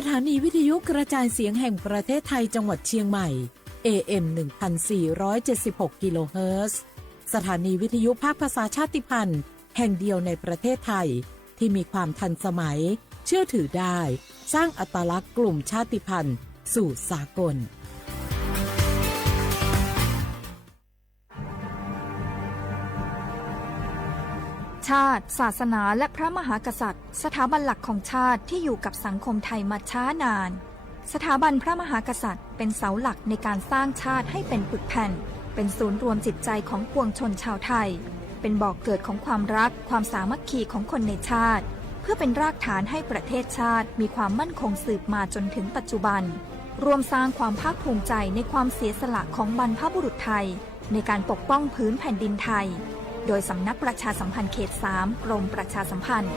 สถานีวิทยุกระจายเสียงแห่งประเทศไทยจังหวัดเชียงใหม่ AM 1476 กิโลเฮิรตซ์สถานีวิทยุภาคภาษาชาติพันธุ์แห่งเดียวในประเทศไทยที่มีความทันสมัยเชื่อถือได้สร้างอัตลักษณ์กลุ่มชาติพันธุ์สู่สากลชาติศาสนาและพระมหากษัตริย์สถาบันหลักของชาติที่อยู่กับสังคมไทยมาช้านานสถาบันพระมหากษัตริย์เป็นเสาหลักในการสร้างชาติให้เป็นปึกแผ่นเป็นศูนย์รวมจิตใจของปวงชนชาวไทยเป็นบ่อกเกิดของความรักความสามัคคีของคนในชาติเพื่อเป็นรากฐานให้ประเทศชาติมีความมั่นคงสืบมาจนถึงปัจจุบันรวมสร้างความภาคภูมิใจในความเสียสละของบรรพบุรุษไทยในการปกป้องพื้นแผ่นดินไทยโดยสำนักประชาสัมพันธ์เขต 3 กรมประชาสัมพันธ์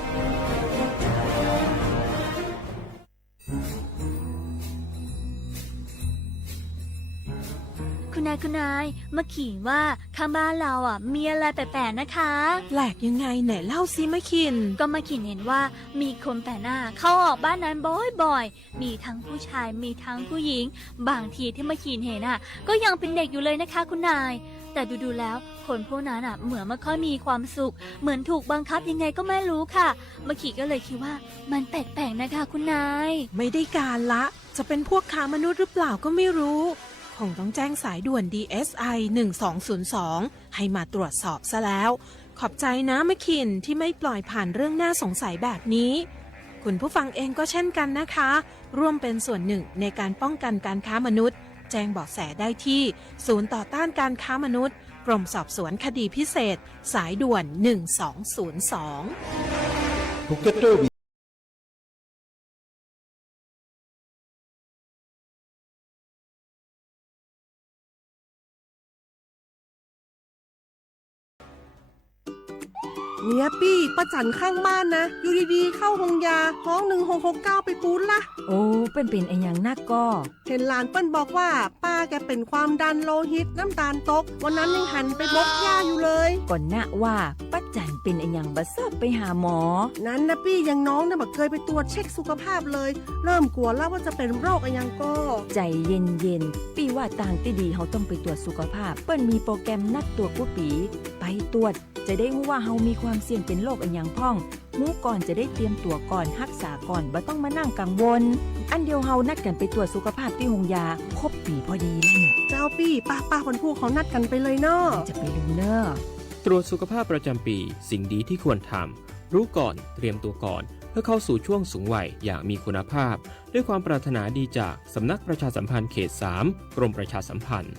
คุณนายมาขี่ว่าข้างบ้านเรามีอะไรแปลกๆนะคะแปลกยังไงไหนเล่าซิมะคินก็มาขินเห็นว่ามีคนแปลกหน้าเข้าออกบ้านนั้นบ่อยๆมีทั้งผู้ชายมีทั้งผู้หญิงบางทีที่มาขินเห็นก็ยังเป็นเด็กอยู่เลยนะคะคุณนายแต่ดูแล้วคนพวกนั้นเหมือนไม่ค่อยมีความสุขเหมือนถูกบังคับยังไงก็ไม่รู้ค่ะมาขี่ก็เลยคิดว่ามันแปลกๆนะคะคุณนายไม่ได้การละจะเป็นพวกค้ามนุษย์หรือเปล่าก็ไม่รู้คงต้องแจ้งสายด่วน DSI 1202ให้มาตรวจสอบซะแล้วขอบใจนะมะคินที่ไม่ปล่อยผ่านเรื่องน่าสงสัยแบบนี้คุณผู้ฟังเองก็เช่นกันนะคะร่วมเป็นส่วนหนึ่งในการป้องกันการค้ามนุษย์แจ้งเบาะแสได้ที่ศูนย์ต่อต้านการค้ามนุษย์กรมสอบสวนคดีพิเศษสายด่วน1202เนี่ยปี้ป้าจันข้างบ้านนะอยู่ดีๆเข้าห้องยาห้อง1669ไปปูนละโอ้เป็นไอ้อย่างนักก็เห็นหลานเปิ้นบอกว่าป้าแกเป็นความดันโลหิตน้ำตาลตกวันนั้นยังหันไปบกยาอยู่เลยก่อนนะว่าป้าจันเป็นไอ้อย่างบัดเซิบไปหาหมอนั้นนะปี้ยังน้องนะบักเคยไปตรวจเช็คสุขภาพเลยเริ่มกลัวแล้วว่าจะเป็นโรคอะไรยังก็ใจเย็นๆปี้ว่าต่างที่ดีเขาต้องไปตรวจสุขภาพเปิ้นมีโปรแกรมนัดตรวจผู้ปีไปตรวจจะได้รู้ว่าเฮามีความเสี่ยงเป็นโรคอันยังพ่องรู้ก่อนจะได้เตรียมตัวก่อนรักษาก่อนบ่ต้องมานั่งกังวลอันเดียวเฮานัดกันไปตรวจสุขภาพที่โรงยาครบปีพอดีแล้วเนี่ยเจ้าปี้ป้าคนผู้เขานัดกันไปเลยเนาะจะไปลืมเนาะตรวจสุขภาพประจำปีสิ่งดีที่ควรทำรู้ก่อนเตรียมตัวก่อนเพื่อเข้าสู่ช่วงสูงวัยอย่างมีคุณภาพด้วยความปรารถนาดีจากสำนักประชาสัมพันธ์เขต 3 กรมประชาสัมพันธ์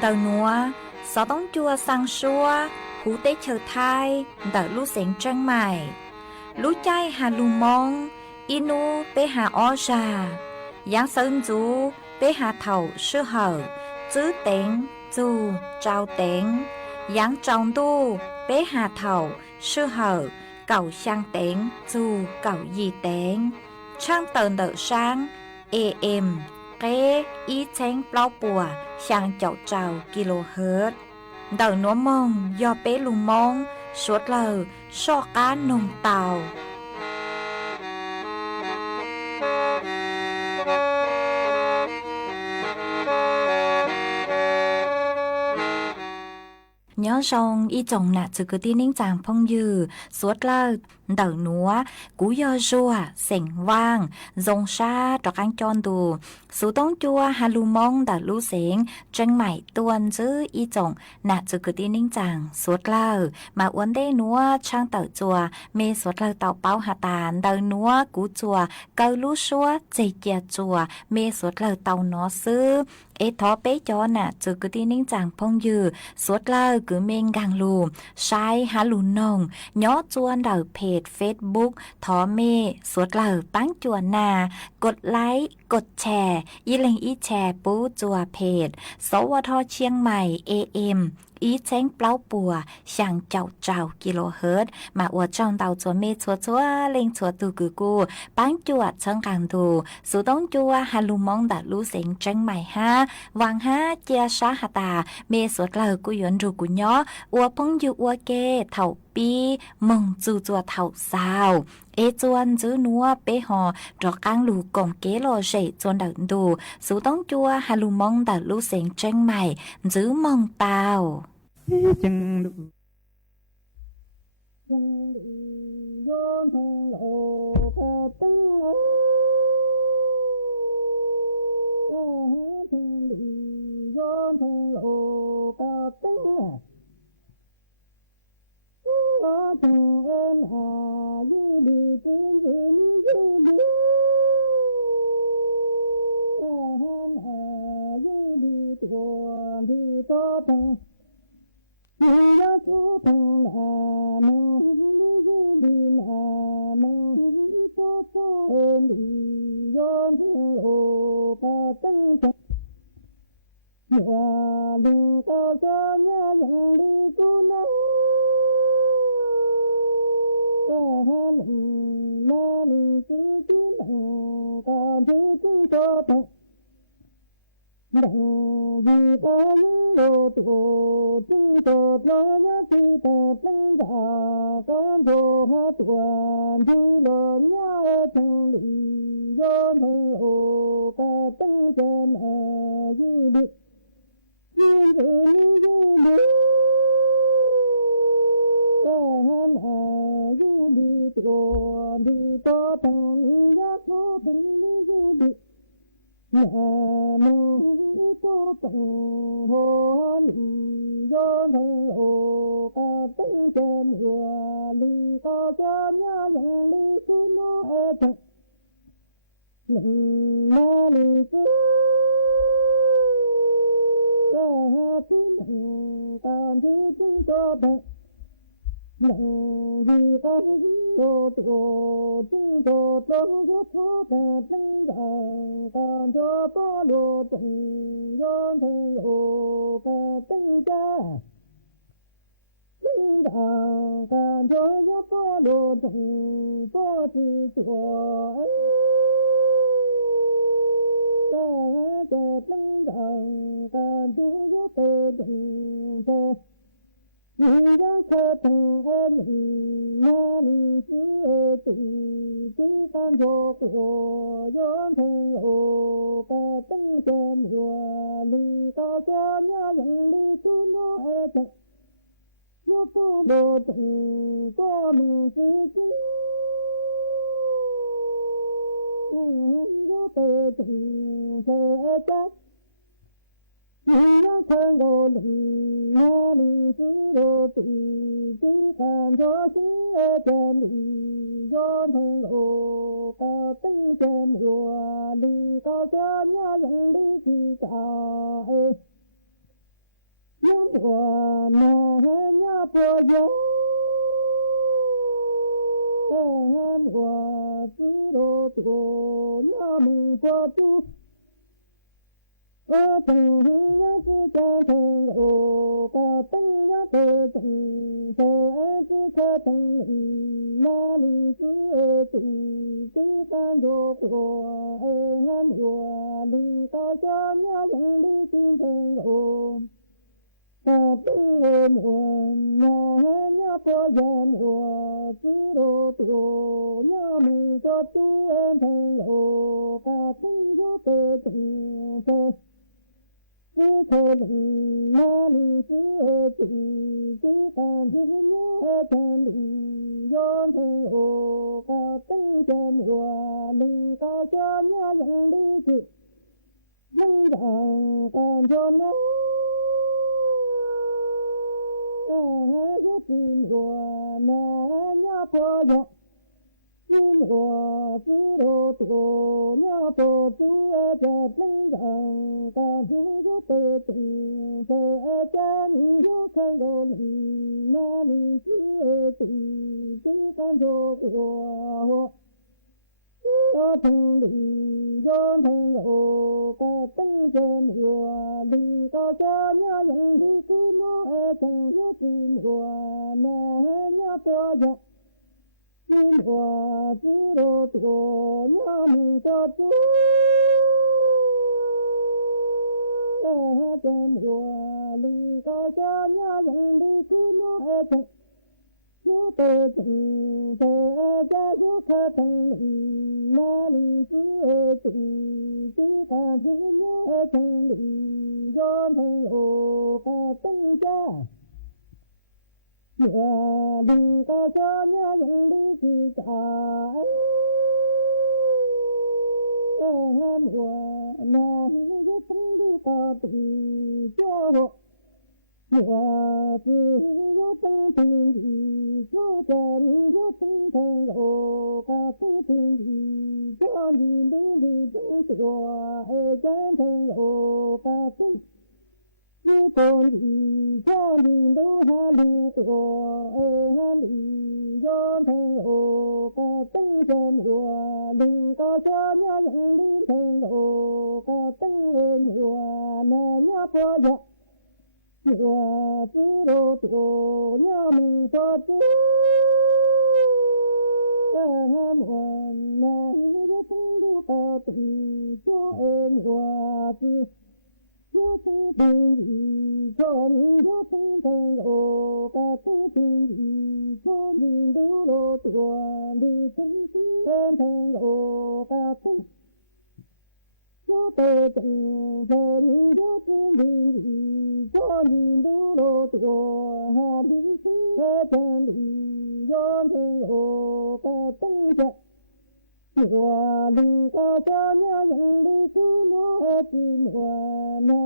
Đầu núa, gió bóng chua sang xua, hú tế chờ thai, đợi lũ xén trăng mải. Lũ chay hà lù mong, inu bế hà o già. Giáng sơn chú, bế hà thầu sư hở, chữ tên, chú, trao tên. Giáng trọng tu, bế hà thầu sư hở, cầu sang tên, chú, cầu gì tên. Trang tờn đợi sang, AM. Kế ý chén bao bùa sang chậu trào kHz Đầu núa mông do bế lù mông suốt lờ so cá nồng tàu nhớ xong y chồng nạ chữ cứ tin nín chàng phong dư suốt lơ đầu núa cú do rùa sẻng vang dòng xa trọc ăn tròn tù số tông chua hà lù mong đảo lũ sẻng tranh mải tuôn chứ y chồng nạ chữ cứ tin nín chàng suốt lơ mà uốn đê núa trang tàu chùa mê suốt lơ tàu bao hà tàn đầu núa cú chùa câu lũ xua chê kia chùa mê suốt lơ tàu nó sư ế thó bế cho nạ chữ cứ tin nín chàng phong dư suốt lơ cứ mênh gàng lù sai hà lù nồng nhó chuan đảoเพจ Facebook ทอเมสวดเหล่าตั้งจวนนากดไลค์ กดแชร์อีลิงอีแชร์ปูจัวเพจสวทเชียงใหม่ AM อีเช้งเปล่าปัวช่างเจ้ากิโลเฮิรตซ์มาอวดจ้องเตาจัวเมชัวเล็งชัวตูกูปังจวดเชิงกังดูสูต้องจัวฮัลลูมองดัดลูเสียงเจังใหม่ฮะวางฮะเจียชาหตาเมสวดเลอกุยนรูกุญยออวพงอยู่อวเกเถ่าปีมงจูจัวเถ่าซาวเอจวนจื้อนัวเปหอดอกกังลูกงเกโลเจจวนดักดูสูต้องจัวฮัลลูมองดัดลูเสียงเจังใหม่จื้อมองเตา thành lý do thành hồ ca tinh chân hòa lý có cho nhớ dần đi cứ mô thành nhớ tìm hòa nè nhớ to dọc tìm hòa chỉ đồ tổ nhớ mình cho chú chân hòa lý có cho nhớ dần đi cứ mô thành chú tê tình tê cha chú khá thành lý na lý chú tình chú khá chú nhớ thành lý do thành hồ ca tinh cha nhà lý có cho nhớ dần lý kỳ cha hàm hòa na lý chú tinh chú ca tình cho hộ nhà từ vô tinh tình gì cho trời vô tinh thành hồ ca tinh tình gì cho đi đến đi đến chùa hệ chân thành hồ ca tinh đi con gì cho đi đâu ha đi chùa hệ ha đi do thành hồ ca tinh chân hòa đừng có cho nhớ những đi thành hồ ca tinh lên hòa nè nhớ có giặc hòa chỉ đồ tổ nhớ mình cho chú hàm hoàn nè với tinh đồ ta thì cho em hòa chỉ với tinh tình thì cho mình với tinh thành đồ ta tinh thì cho mình đâu đồ tổ đi tinh em thành đồ ta tinh cho tê tình cho đi cho tình đi cho đi đâu đồ tổ hà đi cho tình đi do tình hồ ca tinh cha hòa đi có cho nhớ những đi cứ mô tình hòa nè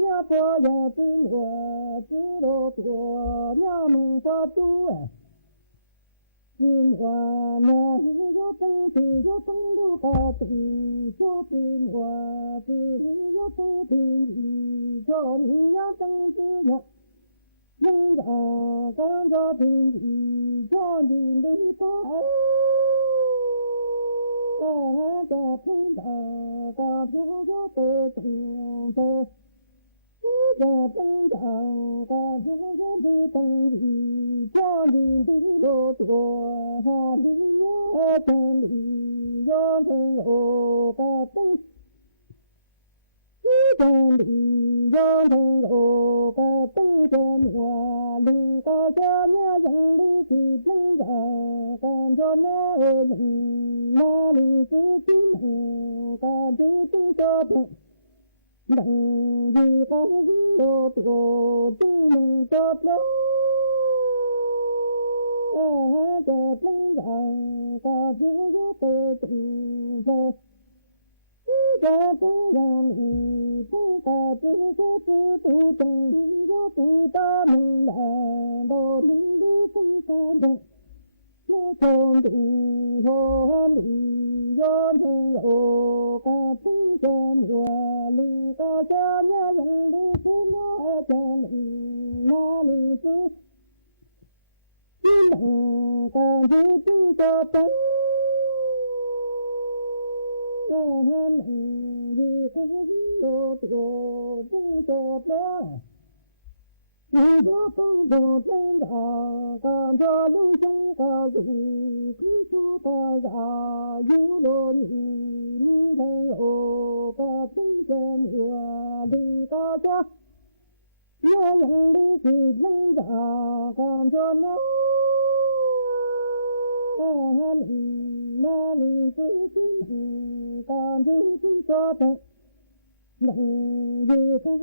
nhớ cho nhà tình hòa chỉ đồ tổ nhớ mình cho chú tình hòa nè vô tình thì vô tình đâu có tình cho tình hòa thì vô tình thì cho đi nhớ tình thì nhớ nhưng con vô tình thì cho đi đến ta cho tình có vô tình thì cho tình có vô tình thì cho đi đến đồ tổ hà đi tình thì do tình hồ ca tinh tình thì do tình hồ ca tinh chân hòa đừng có cho nhớ dần đi thì tinh còn cho nhớ nó đi chứ chứ còn chứ chứ cho tình đừng gì có đồ tổ tinh mình cho đâu cho tinh có chứ cho tình cho tình thì có chứ tình cho ta mình là đồ mình đi tinh cho tình con thì hôn thì do thương hồ ca tinh chân hòa lý có cho nhớ dần đi cứ mô chân thì na lý cứ đừng còn chứ cho tình hôn thì không đồ tổ tinh cho đó vô tình đồ tinh còn cho lưu sinh có gì cứ cho ta giả dữ đồn thì đi thành hồ ca tinh chân hòa đừng có cho nhớ những đi thì tinh còn cho nó hôn na lý cứ còn chứ cho tình đừng gì cứ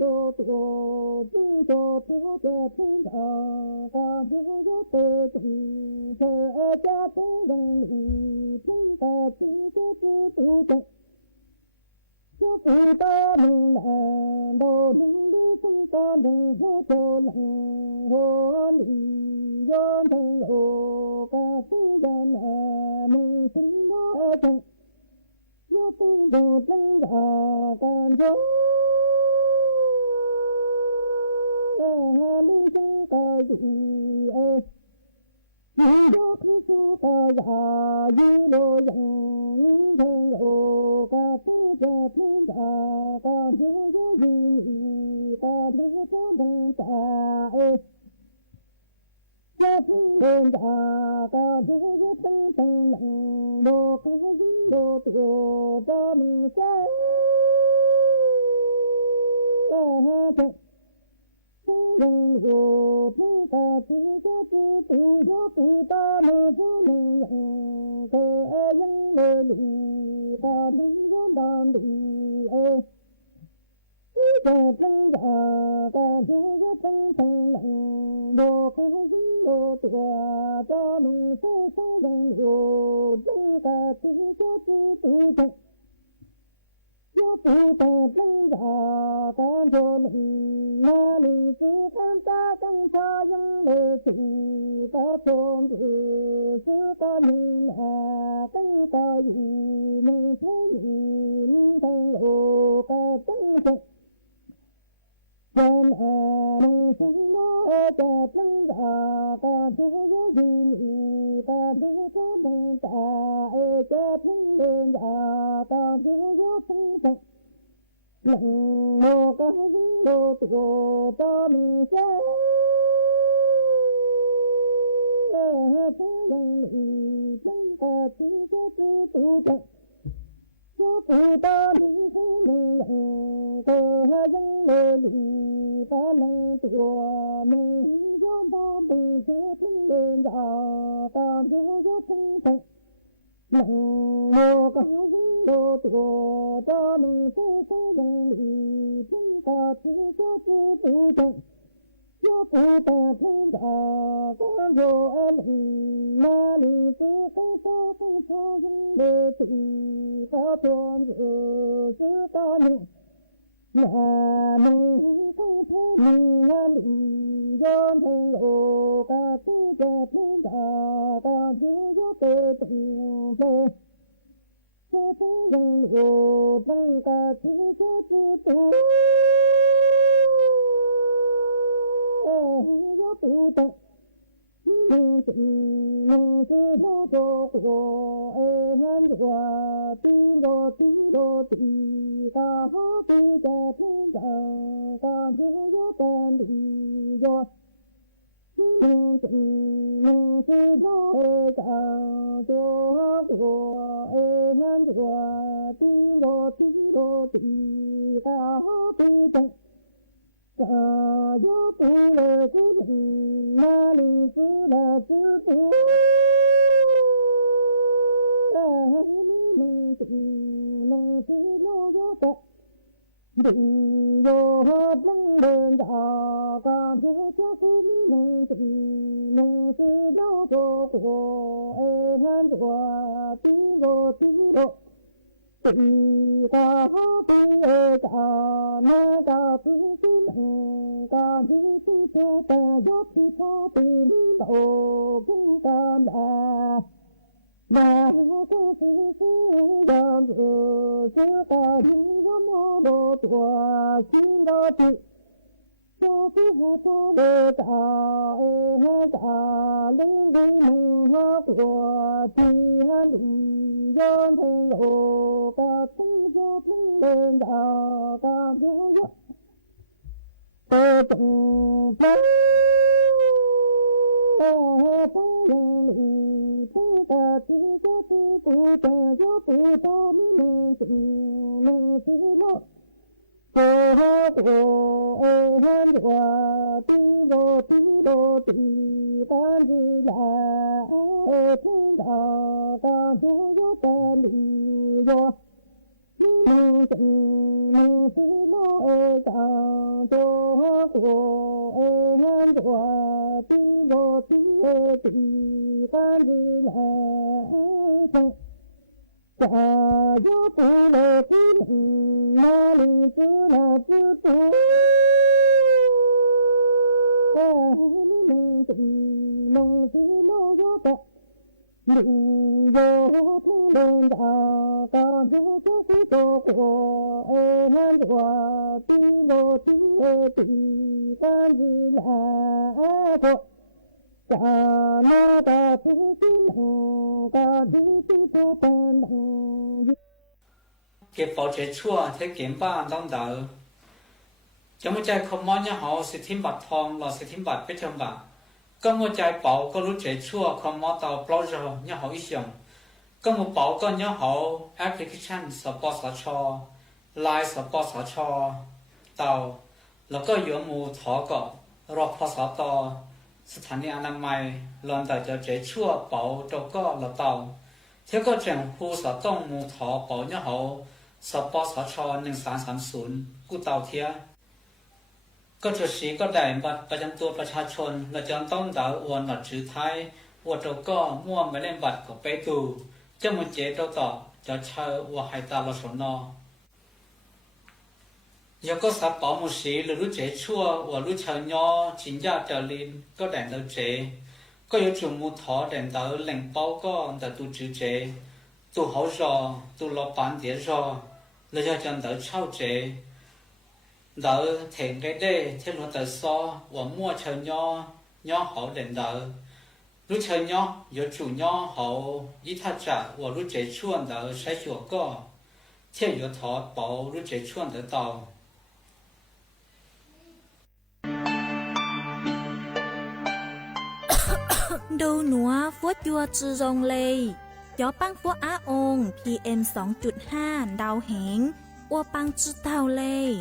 đồ tổ tinh cho tinh còn chứ tê tình thơ cha tinh đừng thì tinh ta tinh tinh cho tình ta mình là đồ đừng đi tinh ta đừng vô cho lòng hôn ý do thành hồ ca tinh đàn mình tinh mô tình vô tình đồ tinh còn vô lý tinh có gì Kịp phổ chế chua thế kiếm ba đông đỡ cho một trái không món nhá họ sẽ thím bạc thong là sẽ thím bạc biết thêm bạc có một trái bảo có lúc chế chua không món tàu browser nhá họ ít dùng có một bảo có nhá họ application support cho line support cho tàuแล้วก็อยู่หมู่ถอก็รอพสตสถานีอนามัยลอนแต่จะเจชั่วเป๋าตก็ละเตาเที่ยวก็แจ้งผู้สต้องหมู่ถอเป๋าเนี่ยเขาสปสช1330กู้เตาเทียก็จะสีก็ได้บัตรประจำตัวประชาชนและจะต้องดาวอวนหลัดจือไทยอวดตก็มั่วไม่เล่นบัตรก็ไปดูจะมุ่งเจต่อจะเช่าว่าให้ตาลสนgiờ có sắp bảo một sĩ là lúc chế chua và lúc chờ nho chính gia trở lên có đèn đầu chế có yếu trường một thọ đèn đầu lệnh bao có đã tu chữ chế tu hậu rò tu lo bán đĩa rò là do chân đầu trao chế đầu thèn cái đê theo luật đầu so và mua chờ nho hậu đèn đầu lúc chờ nho yếu chủ nho hậu ít thắt trả và lúc chế chua đầu sai chùa có theo yếu thọ bảo lúc chế chua đầu tàu Đâu núa phốt chua chư rong lê gió băng phốt á ôn PM 2.5 đau hẹn ua băng chư tàu lê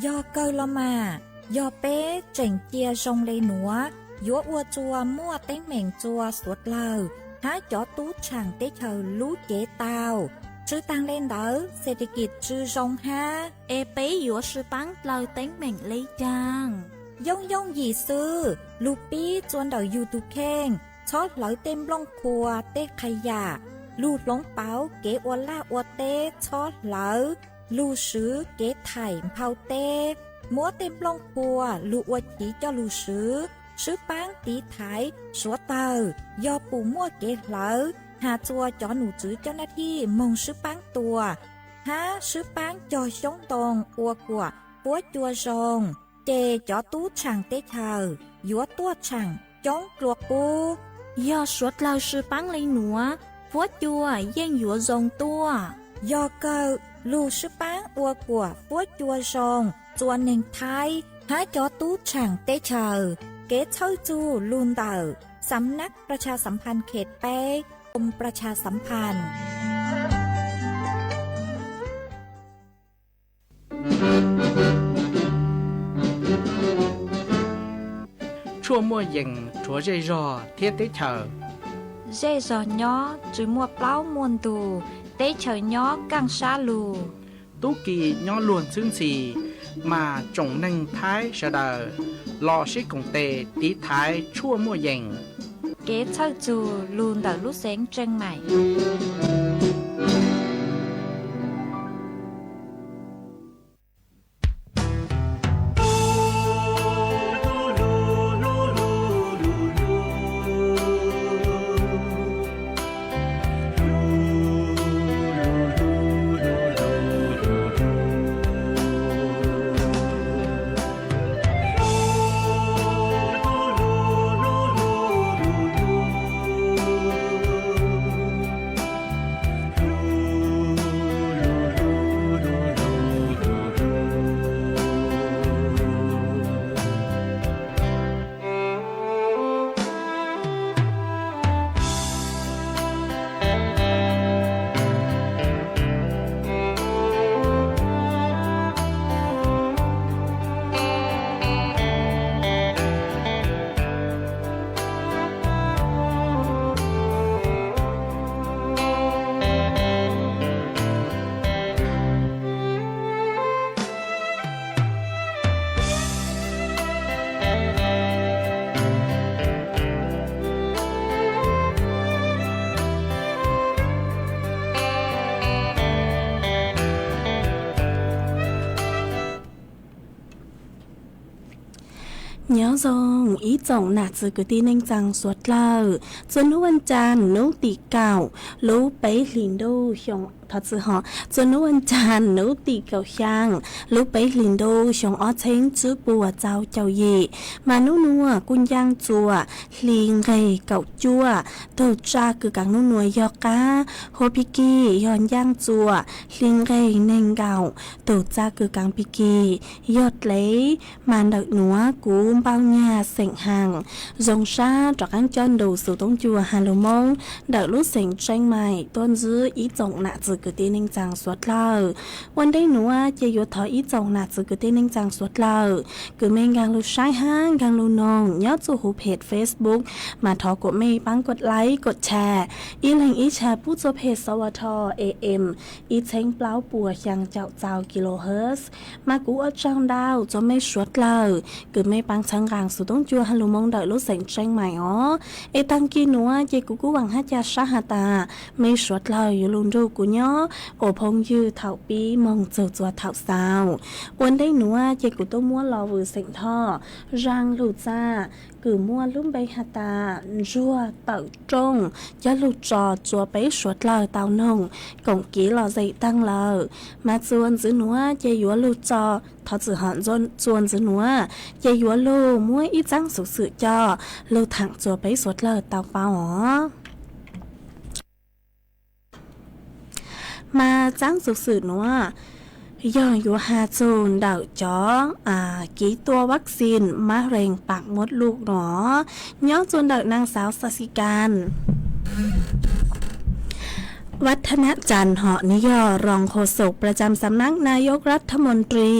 do cơ lo mà do bé chảnh chia rong lê núa gió ua chua mua tánh mèn chua suốt lờ há chó tú chẳng tế chờ lú chế tàu chư tăng lên đỡ sẽ đi kịp chư rong ha e bé gió sư băng lờ tánh mèn lê chàng Dông gì sư, Lupi chuan đầu YouTube khen, chót lỡ tem lông khua tê khai giả, lu lông báo kế ua la ua tê chót lỡ, lu sứ kế thải phao tê, múa tem lông khua lu ua chỉ cho lu sứ bán tí thái, số tờ, do bù mua kế lỡ, hà chua cho nụ chữ cho na thi mong sứ bán tùa, há sứ bán cho sống tồn ua của, búa chua rồng. Chê cho tú chẳng tế thờ, dũa tua chẳng, chống ruột bu. Do suốt lao sư bán lấy núa, phó chua dân dũa dòng tua. Do cơ, lưu sư bán ua của phó chua rồng, chua nền thái, há cho tú chẳng tế thờ, kế châu chu luôn tờ, sắm nắc ประชาสัมพันธ์เขตแป้กรมประชาสัมพันธ์ chua mua dành chúa dây rò thiết tế chờ dây rò nhỏ chỉ mua plau muôn tù tế chờ nhỏ càng xa lù tú kỳ nhỏ luôn xương xì mà trồng nâng thái sợ đờ lò xí cùng tề tí thái chua mua dành kế thơ dù luôn đỡ lúc sáng chân mày nhớ dòng ý dòng nạt sự cứ tin anh rằng suốt lờ xuân lúc anh chàng nấu tỉ cào lấu bấy lìn đâu xong ทอดซื้อหอจนวันจันทร์หนูตีเก่าช่างลูกไปลินโดชงอ้อเช้งจื้อปัวเจ้าเจ้าเย่มานุนัวกุญย่างจัวลิงไงเก่าจัวเต่าจ้าคือกังนุนัวยอกาโฮพิกี้ย้อนย่างจัวลิงไงเน่งเก่าเต่าจ้าคือกังพิกี้ยอดเล้มันดักหนัวกูเบาหญ้าเสียงห่างจงชาจอกอันจอนดูสู่ต้องจัวฮาโลมงดักลูกเสียงแจ้งใหม่ต้นซื้ออีจงหน้าจือกตีนิงจังสวดเล่าวันได้หนัวจะยดถอยอีจงหน้าจือกตีนิงจังสวดเล่าคือเมงกังลูกชายห้างกังลูกนองยอดสู่หูเพจ Facebook มาทอกดไม่ปังกดไลค์กดแชร์อีแหล่งอีแชร์ผู้ตัวเพจสวท AM อีเช้งเปล่าปัวยังเจ้ากิโลเฮิรตซ์มากูอัดจังดาวจะไม่สวดเล่าคือไม่ปังชังกลางสู่ต้องจัวฮัลโหลมงเดลูกเสียงแจ้งใหม่อ๋อเอตังกีหนัวเจกูหวังฮัจยาชาฮาตาไม่สวดเล่าอยู่ลุนดูกูย่อโอพงยืเถ่าปีมองเจ้าจัวเถ่าสาววันได้หนัวเจกูต้องมัวรอวือเสียงท่อรังลูจ้าคือมัวลุ่มใบฮาตาจัวเต่าจงยะลูจอจัวไปสวดเล่าเต่านงกงกีหล่อใจตั้งเล่ามาจวนจื้อหนัวเจยัวลูจอทอจื้อหันจวนจื้อหนัวเจยัวลูมัวอีจังสุสือจอลูถังจัวไปสวดเล่าเต่าเปล่าอ๋อมาจังสุสือหนัวย่ออยู่หาจูนเดาจ้อกี่ตัววัคซีนมะเร็งปากมดลูกหนอย่อจนเดานางสาวสศิการวัฒนจันทร์เหาะนิยอรองโฆษกประจำสำนักนายกรัฐมนตรี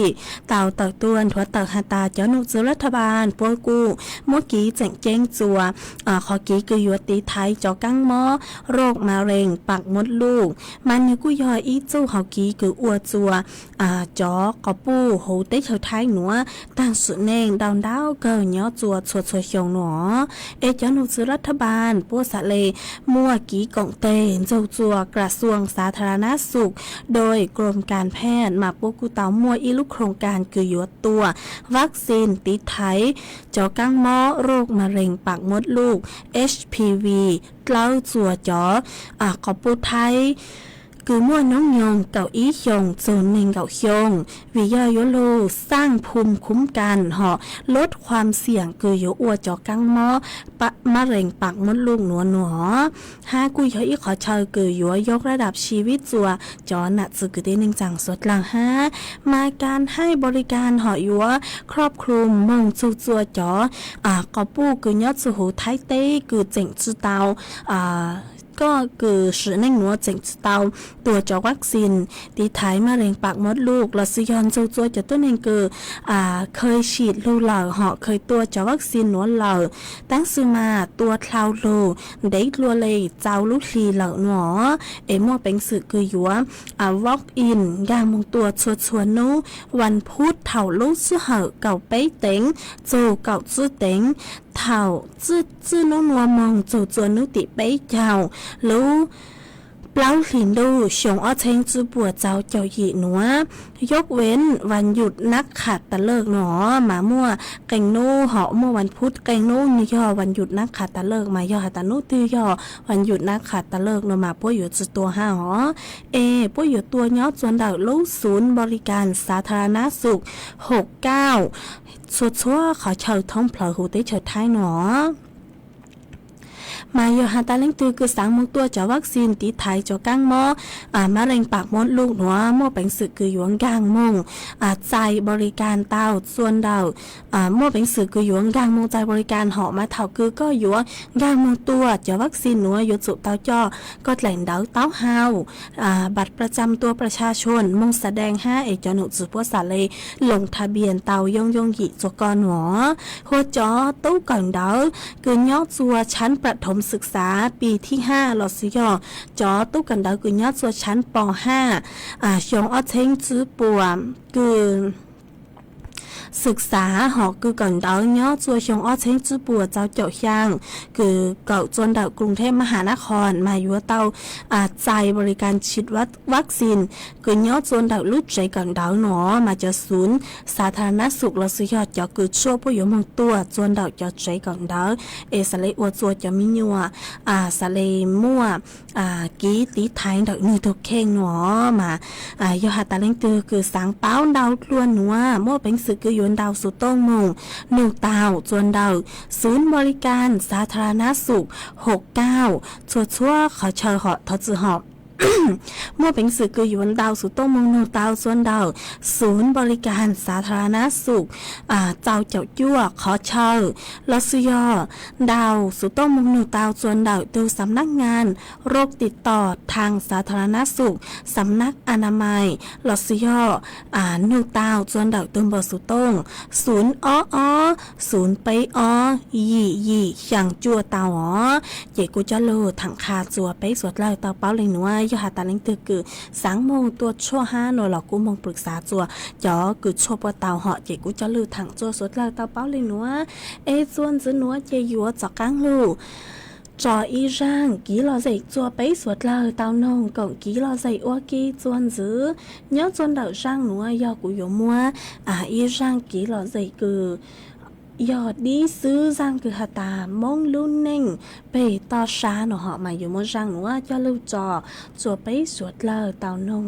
เต่าเต่าตวนถัวเต่าฮาตาเจ้าหนุจือรัฐบาลปวยกูเมื่อกี้แจ้งเจ้งจัวขอกี้คือยัวตีไทยจอกั้งหม้อโรคมะเร็งปากมดลูกมันยกูยออีจู้ขอกี้คืออัวจัวจอกอปูโหเต้เฉาไทยหนัวต่างสุดเน่งดาวดาวเกินย่อจัวชวดชงหนอเจ้าหนุจือรัฐบาลปัวสะเลมั่วกี้กงเตนเจ้าจัวกระทรวงสาธารณสุขโดยกรมการแพทย์มาปกูเตามัวอีลูกโครงการคือยัวตัววัคซีนติดไทยจอกั้งหม้อโรคมะเร็งปากมดลูก HPV เล่าจัวจอกอปูไทยคือมั่วน้องยงเก่าอีชงโซนหนึ่งเก่าชงวิยอยโลสร้างภูมิคุ้มกันลดความเสี่ยงคือโยอัวจอกังหม้อมะเร็งปากมดลูกหนัวห้ากุยอีขอเชยคือโยยกระดับชีวิตจัวจอหนักสึกได้หนึ่งจังสดหลังห้ามาการให้บริการยัวครอบคลุมมงจูจัวจอกอปูคือยอดสุหูไทเต้คือเจ๋งจื้อเตาก็คือสื่อในหัวเจ๋งเตาตัวจอวัคซีนตีไทยมะเร็งปากมดลูกลอซิยอนโจโจจะต้นเองคือเคยฉีดลูเหล่าเคยตัวจอวัคซีนหนัวเหล่าตั้งซื้อมาตัวคลาวโลได้ลัวเลยเจ้าลูกลีเหล่าหนอมั่วเป็นสื่อคือยัววอล์กอินยางมงตัวชวนนู้วันพุธเถ่าลูกซื้อเหาเก่าไปเต็งโจเก่าซื้อเต็งเถ่าจื้อน้องนัวมองโจจวนนุติไปเจ้ารู้เปล่าหลินดูชงอ้อเชงจื้อปัวเจ้าเจ้าหยีหนัวยกเว้นวันหยุดนักขัดตะเลิกหนอหมามั่วแกงนู้เมื่อวันพุธแกงนู้นี่ย่อวันหยุดนักขัดตะเลิกมาย่อตะนู้ตื้อย่อวันหยุดนักขัดตะเลิกเนาะมาป้วยอยู่จื้อตัวป้วยอยู่ตัวย่อจวนดาวลูกศูนย์บริการสาธารณสุข69ชัวขอเชิญท้องเพลอหูได้เฉิดท้ายหนอมาโยฮาตาเล่งตือคือสังมุกตัวจอวัคซีนตีไทยจอก้างหม้อมะเร็งปากมดลูกหนัวมั่วเป็นสึกคือหยวงก้างมงใจบริการเต้าส่วนดาวมั่วเป็นสึกคือหยวงก้างมงใจบริการหอมาเถาคือก็หยวงก้างมงตัวจอวัคซีนหนัวหยุดสุเต้าจ่อก็แหล่งเดาเต้าเฮาบัตรประจำตัวประชาชนมงแสดง5เอกจนุจุปัวสาเลลงทะเบียนเต้ายงหยีจกหนอหัวจอตู้ก่อนเดาคือยอดจัวชั้นประถมศึกษาปีที่5ลอซิยอจอตู้กันดาวคือยอดจัวชั้นป5ชงอ้อเช้งจื้อปัวคือ ศึกษาหอกคือก่อนเดาเนาะจัวชงอ้อเช้งจื้อปัวเจ้าเจ้าช่างคือเก่าจนเดากรุงเทพมหานครมาอยู่เตาใจบริการฉีดวัคซีนคือเนาะจนเดาลุดใจก่อนเดาหนอมาจะศูนย์สาธารณสุขเราสุยอดจะคือชั่วผู้อยู่มองตัวจนเดาจะใจก่อนเดาสะเลอวดจัวจะมีนัวสะเลมั่วกีตีไทยเดานี่ทุกเข่งหนอมายอหาตาเล่งตือคือสังเป้าเดาล้วนนัวมั่วเป็นสึกคือยวนเดาสุโต้งมงนิวตาวจวนเดาศูนย์บริการสาธารณสุข69ชั่วขอเชอเหาะทอจือเหาะ มั่วเป็นสื่อคืออยู่บนดาวสุโต้งมงนูดาวส่วนดาวศูนย์บริการสาธารณสุขเจ้าเจ้ายั่วขอเชิญลอสยอดาวสุโต้งมงนูดาวส่วนดาวดูสำนักงานโรคติดต่อทางสาธารณสุขสำนักอนามัยลอสยอนูดาวส่วนดาวตุนบสุโต้งศูนย์ศูนย์ไปยี่อย่างจัวเตาเจกูจะโลถังคาจัวไปสวดเล่าเตาเป้าเลยหนัวยหาตาเล็งตือคือสังมงตัวชั่ว5หน่วยหลอกกูมงปรึกษาจัวจ๋อคือชั่วปะเตาเหาะเจกูจะลือถังจัวสวดเล่าเตาเป้าเลยหนัวส่วนจื้อหนัวเจยัวจอกกังลูจออีร่างกี่ลอใจจัวไปสวดเล่าเตานงก่งกี่ลอใจอ้วกี้จวนจื้อเนื้อจวนเดาร่างหนัวยอกูอยู่มัวอีร่างกี่ลอใจคือยอดดีซื้อร่างคือหาตามองลุ่นเน่งไปต่อช้าหนอเหาะมาอยู่มร่างหนัวจะลูจอจัวไปสวดเล่าเตานง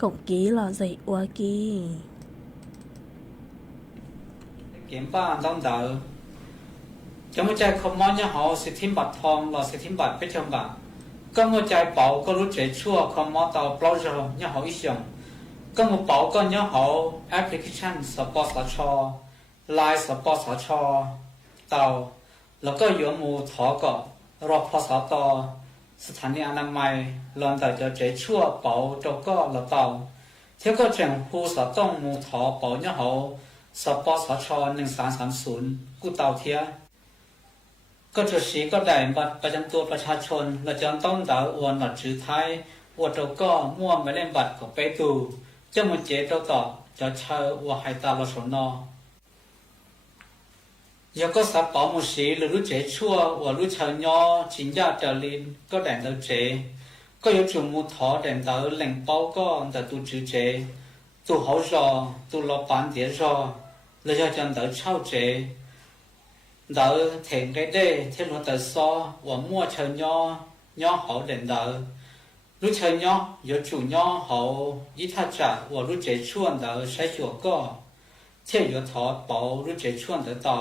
ก่งกี่ลอใจอ้วกี้ kiểm ba đông đỡ cho một trái không món nhá họ sẽ thêm bạc thong là sẽ thêm bạc bết trong bạc có một trái bảo có lúc trái chua không món tàu bao giờ nhá họ ít dùng có một bảo có nhá họ application support là cho line support là cho tàuแล้วก็อยู่หมู่ถอก็รอพอสตสถานีอนามัยลอนแต่จะเจชั่วเป๋าเจ้าก็ละเตาเที่ยวก็จังผู้สต้องหมู่ถอเป๋าเนี่ยเขาสปสช1330กู้เตาเทียก็จะสีก็ได้บัตรประจำตัวประชาชนและจะต้องดาวอวนหลัดจื้อไทยอวดเจ้าก็ม่วงไม่เล่นบัตรก็ไปดูเจ้ามันเจเจ้าต่อจะเช่าว่าให้ตาเราสนอยังก็สับปอมุสีหรือรู้เจชั่วว่ารู้เชิญย่อจินยาเจริญก็แดนเดาเจก็有จุมูถอแดนเดาแหล่งเป้าก็แต่ตูจือเจตูเขารอตูรอปานเดียรอแล้วจะจันเดาเช่าเจเดาเถงได้เที่ยวแต่ซอว่ามั่วเชิญย่อเขาแดนเดารู้เชิญย่อ有主ย่อเขายิ่งถ้าจะว่ารู้เจชั่วเดาใช้หัวก็เที่ยวถอเป้ารู้เจชั่วเดาเตา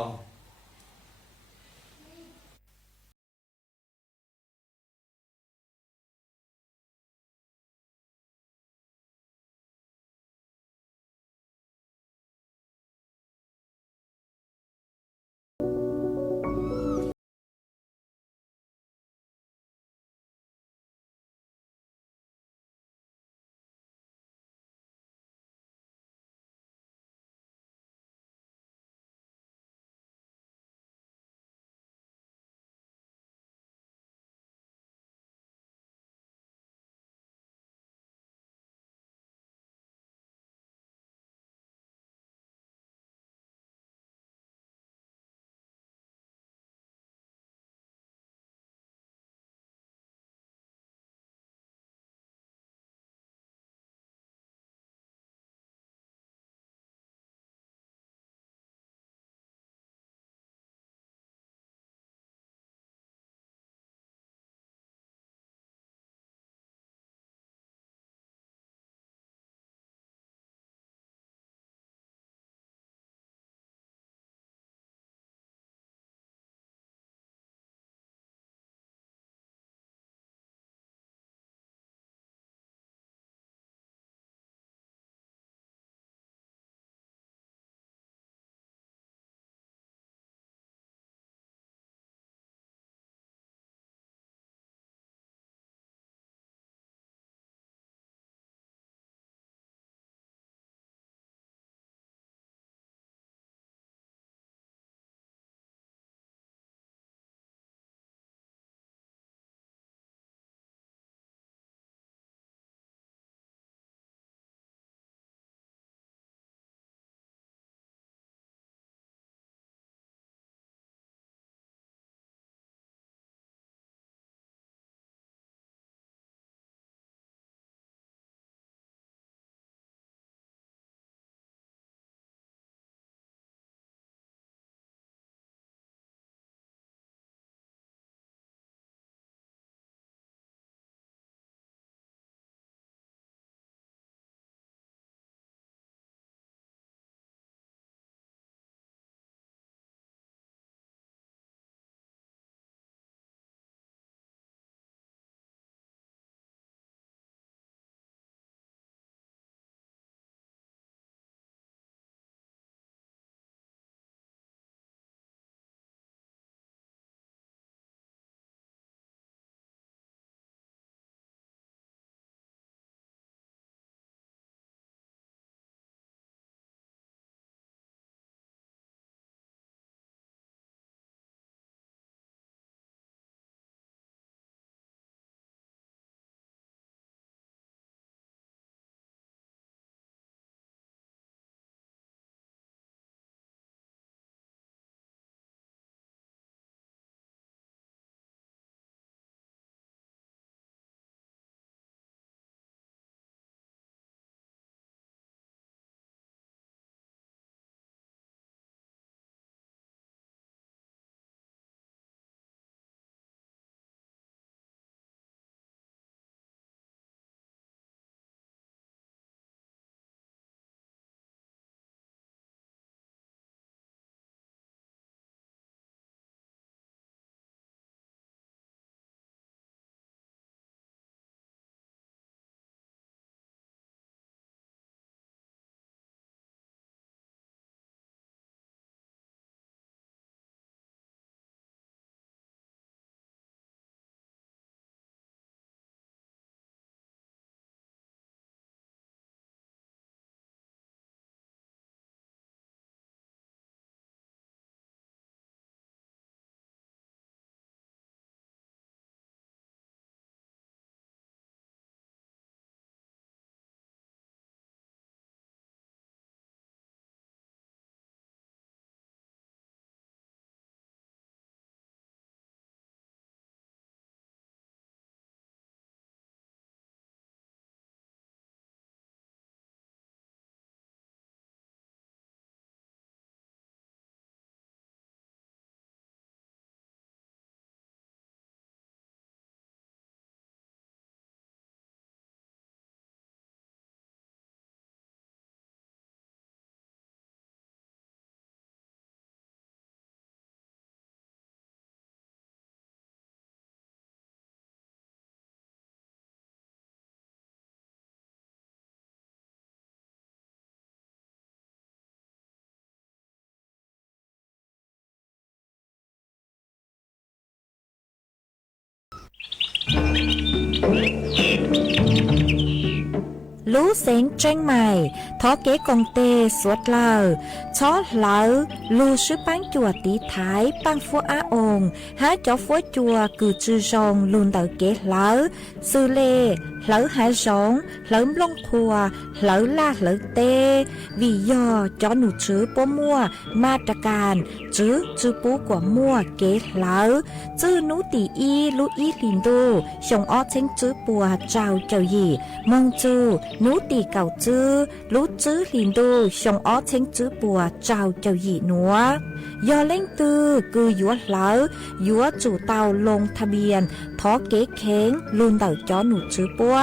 lú xén tranh mày thó kế công tê suốt lờ chó lỡ lù sư bán chùa tí thái bán phú á ồn há cho phú chùa cử chư rong luôn đợi kế lỡ sư lê lỡ há rong lỡ lông khùa lỡ la lỡ tê vì do cho nụ chứ bố mua ma trà càn chứ bố của mua kế lỡ chứ nụ tỷ y lú y lìn đô xong ó chênh chứ bùa trao chào gì mong chư nú tỷ cầu chư lú chư lìn đô xong ó chênh chứ bùa trao chào gì nữa do lên tư cứ dúa lỡ dúa chủ tàu lงทะเบียนท้อเก๊เค้งลุนเต่าจ้อหนูจื้อปัว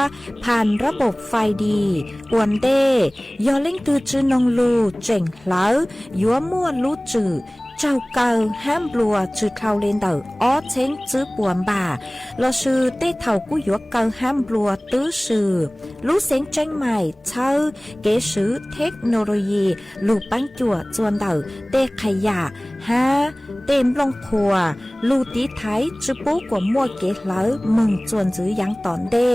ผ่านระบบไฟดีอวนเด้ยอเล่งตือจื้อนงลูเจ๋งเหลายัวมั่วลูจื้อเจ้าเก่าห้ามบัวจื้อเท่าเล่นเต่าอ้อเช้งจื้อปวนบ่าเราชื่อเต้เท่ากู้ยัวเก่าห้ามบัวตื้อชื่อลูเสียงแจ้งใหม่เช่าเก๋ซื้อเทคโนโลยีลูกปั้งจั่วจวนเต่าเต้ขยะฮะเต็มลงครัวลูตีไทยจื้อปูกว่ามั่วเก๋เหลามึงจวนจื้อยังตอนเด้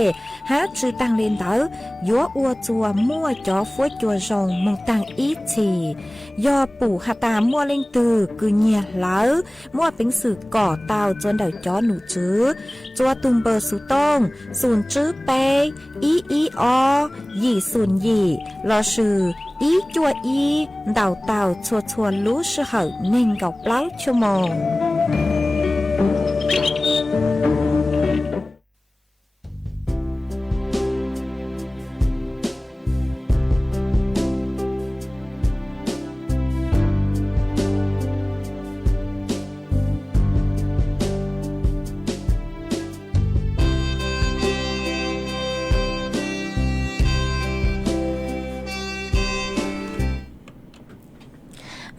ฮะจื้อตังเล่นเต่ายัวอัวจัวมั่วจ่อฟัวจัวรองมึงตังอีชียอปู่หาตามั่วเล่งตือคือเงียเหลามั่วเป็นสื่อก่อเตาจวนเดาจ้อหนูจื้อจัวตุมเบอร์สุต้งศูนย์จื้อเปอีอยี่ศูนย์ยี่รอชื่ออีจัวอีเดาเตาชัวรู้ชื่อเหอเน่งกับเล้าชั่วโมง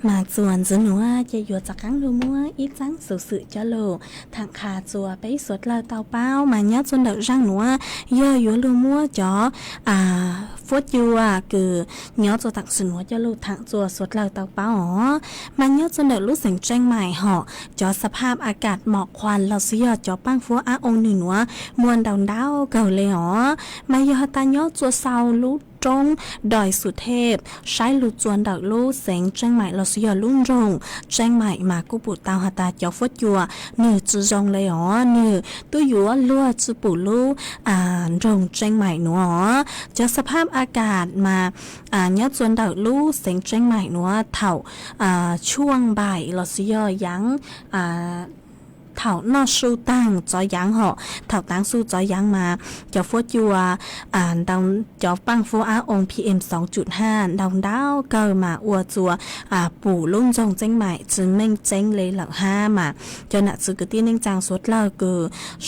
มาจวนจะหนูจะอยู่จากกังรูมัวอีจังสื่อจะโลทางขาจัวไปสวดเลยเตาเป้ามาเนี้ยจนเดือดร่างหนูย่ออยู่รูมัวจ่อฟดอยู่คือเนี้ยจะตักสนวจะโลทางจัวสวดเลยเตาเป้ามาเนี้ยจนเดือดรู้เสียงแจ้งใหม่ห่อจ่อสภาพอากาศหมอกควันเราเสียจ่อปั้งฟัวองหนึ่งหัวมวนดาวดาวเก่าเลยมาย่อตาเนี้ยจัวเศร้ารู้จงดอยสุเทพใช้ลูจวนดักลูเสียงแจ้งใหม่เราเสียลุ่นรงแจ้งใหม่มากูปูตาวหาตาเจ้าฟดยัวหนึ่งจือรงเลยหนึ่งตัวยัวลัวจือปูลูรงแจ้งใหม่หนูจะสภาพอากาศมาเนี้ยจวนดักลูเสียงแจ้งใหม่หนูเถ่าช่วงบ่ายเราเสียยังเถ่านอสู้ตั้งจอยังเหาะเถ่าตั้งสู้จอยังมาจะฟดยัวดาวจอปังฟัวองค์ PM 2.5 ดาวเกิดมาอัวจัวปู่ลุ่งจงเจ้งใหม่จึงเม่งเจ้งเลยหลัก5มาจนจือกตีนึงจางสดเราคือ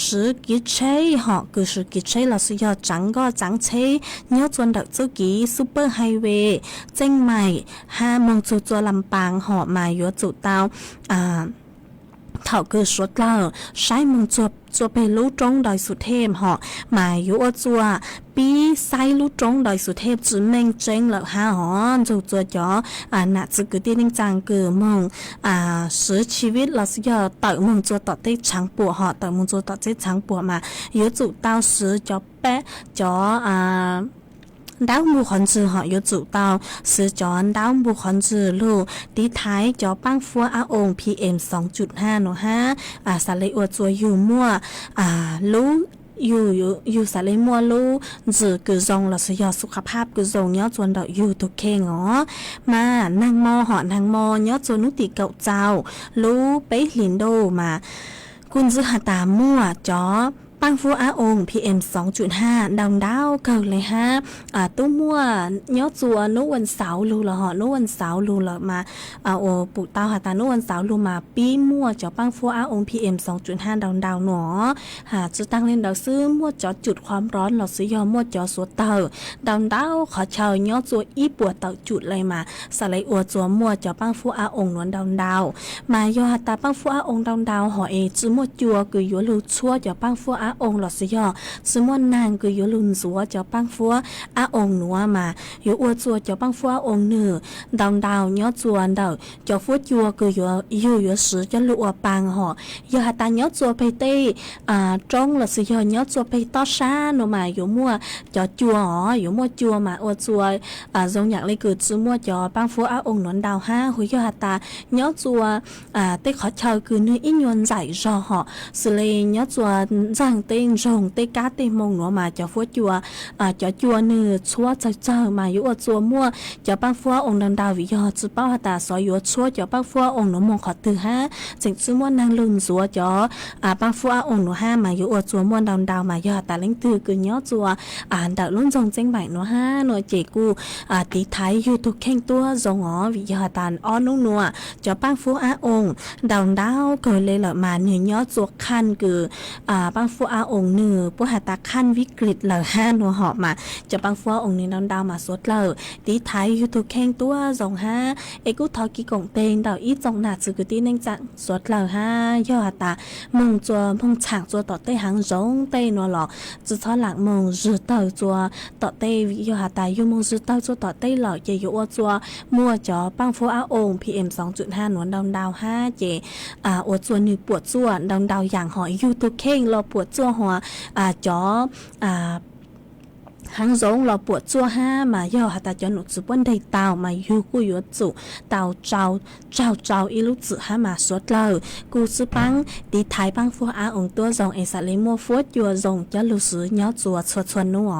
ซื้อกิเช่เหาะคือซื้อกิเช่เราซื้อยอจังก็จังเช่เนี้ยจวนดักจุกีซูเปอร์ไฮเวย์เจ้งใหม่5 โมงจัวลำปางเหาะมายัวจุดเตาเท่าคือสวดเล่าใช้มึงจัวไปรู้ตรงดอยสุเทพเหาะหมายอยู่จัวปีไซรู้ตรงดอยสุเทพจื้อเม่งเจ้งเหล่า5 หอนจัวจ๋อน่ะจือตีนึงจางคือมึงซื้อชีวิตเราสิยอเต่มึงจัวต่อได้ช้างปัวเหาะเต่มึงจัวต่อได้ช้างปัวมาอยู่จุดเต้าซื้อจ๋อแปะจ๋อดาวมูขันจือเหาะอยู่จุดเตาซื้อจอนดาวมูขันจือลูตีท้ายจอปั้งฟัวองค์ PM 2.5 หนูสาเลอวจัวอยู่มั่วลูอยู่สาเลมัวลูจือกือจงเราสยอสุขภาพกือจงเนาะจวนดอกอยู่ตุเคงมานางมอเหาะนางมอเนาะจวนนุติเก่าเจ้าลูไปลินโดมาคุณจือหาตามั่วจอปังฟัวองค์ PM 2.5 ดาวเกิดเลยตู้มั่วเนาะจัวนุวันเสาร์ลูละเหาะนุวันเสาร์ลูละมาโอปู่เต้าหาตานุวันเสาร์ลูมาปีมั่วจอปังฟัวองค์ PM 2.5 ดาวหนอจะตั้งเล่นดาวซื้อมั่วจอจุดความร้อนเราซื้อยอมั่วจอสวดเต่าดาวขอเชาเนาะจัวอีปวดเต่าจุดเลยมาสไลอัวจัวมั่วจอปังฟัวองค์นวลดาวมายอหาตาปังฟัวองค์ดาวหอเอจื้อมั่วจัวคือยัวลูชั่วจอปังฟัว อาองค์หลอสิยอสมวนนางคืออยู่ลุนสัวเจ้าปังฟัวอาองค์หนัวมาอยู่อวดจัวเจ้าปังฟัวองค์เนือดาวดาวเนาะจวนดาวเจ้าฟัวจัวคืออยู่สือจะลัวปังหอยู่หาตาเนาะจัวไปเต้จงหลอสิยอเนาะจัวไปต่อชาโนมาอยู่มัวเจ้าจัวอยู่มัวจัวมาอวดจัวทรงอยากเลยคือสมวนเจ้าปังฟัวอาองค์หนวนดาว5หุยอยู่หาตาเนาะจัวเต้ขอเชิญคือเนื้ออินยวนใส่รอหสิเลยเนาะจัวจังเต้งจงเต้กาเต้มงหนัวมาเจ้าฟัวจัวเจ้าจัวเนื้อชัวเจ้ามาอยู่อวดจัวมัวเจ้าปังฟัวองค์ดาววิยอจุเป้าหาตาสอยอยู่ชัวเจ้าปังฟัวองค์หนวมงขอตือ5จึงสมวนนางลุนสัวเจ้าปังฟัวองค์หนว5มาอยู่อวดจัวมัวดาวมาอยู่หาตาเล้งตือคือเนาะจัวดาวลุ่นจงเจ้งใบหนว5หน่วยเจกูตีไทยอยู่ทุกแข่งตัวจงวิยอตานอ้อนนุ่งนัวเจ้าปังฟัวองค์ดาวเกิดเลยเหล่ามาเนื้อเนาะจัวคันคือปังฟัวองค์เนื้อผู้หาตาคันวิกฤตเหล่า5หนัวหอบมาเจ้าปังฟัวองค์นี้ดาวมาสดเลยตีไทยอยู่ทุกแข่งตัวจง5เอกูทอกีกงเตงดาวอีจงหนาจือตีเน่งจังสดเหล่า5ยอตามงจัวมงฉากจัวต่อเต้หางจงเต้นัวหล่อจุดท้อหลังมงจืดเต่าจัวต่อเต้ยอตาอยู่มงจืดเต่าจัวต่อเต้หล่อเจอยู่อจัวมัวจอปังฟัวองค์ PM 2.5 หนวนดาว5เจอจัวหนึ่งปวดจัวดาวอย่างหอยอยู่ทุกแข่งรอปวดจัวหัวจอหางจงเราปวดจัว5มาย่อหาตาจอหนุจุบนได้เตามาอยู่กูอยู่จุเตาเจ้าอีลูกจือ5มาสดเลยกูซื้อปังตีไทยปังฟัวองค์ตัวจงเอสาเลมัวฟัวจัวจงจะลูซื้อเนาะจัวชวนนัว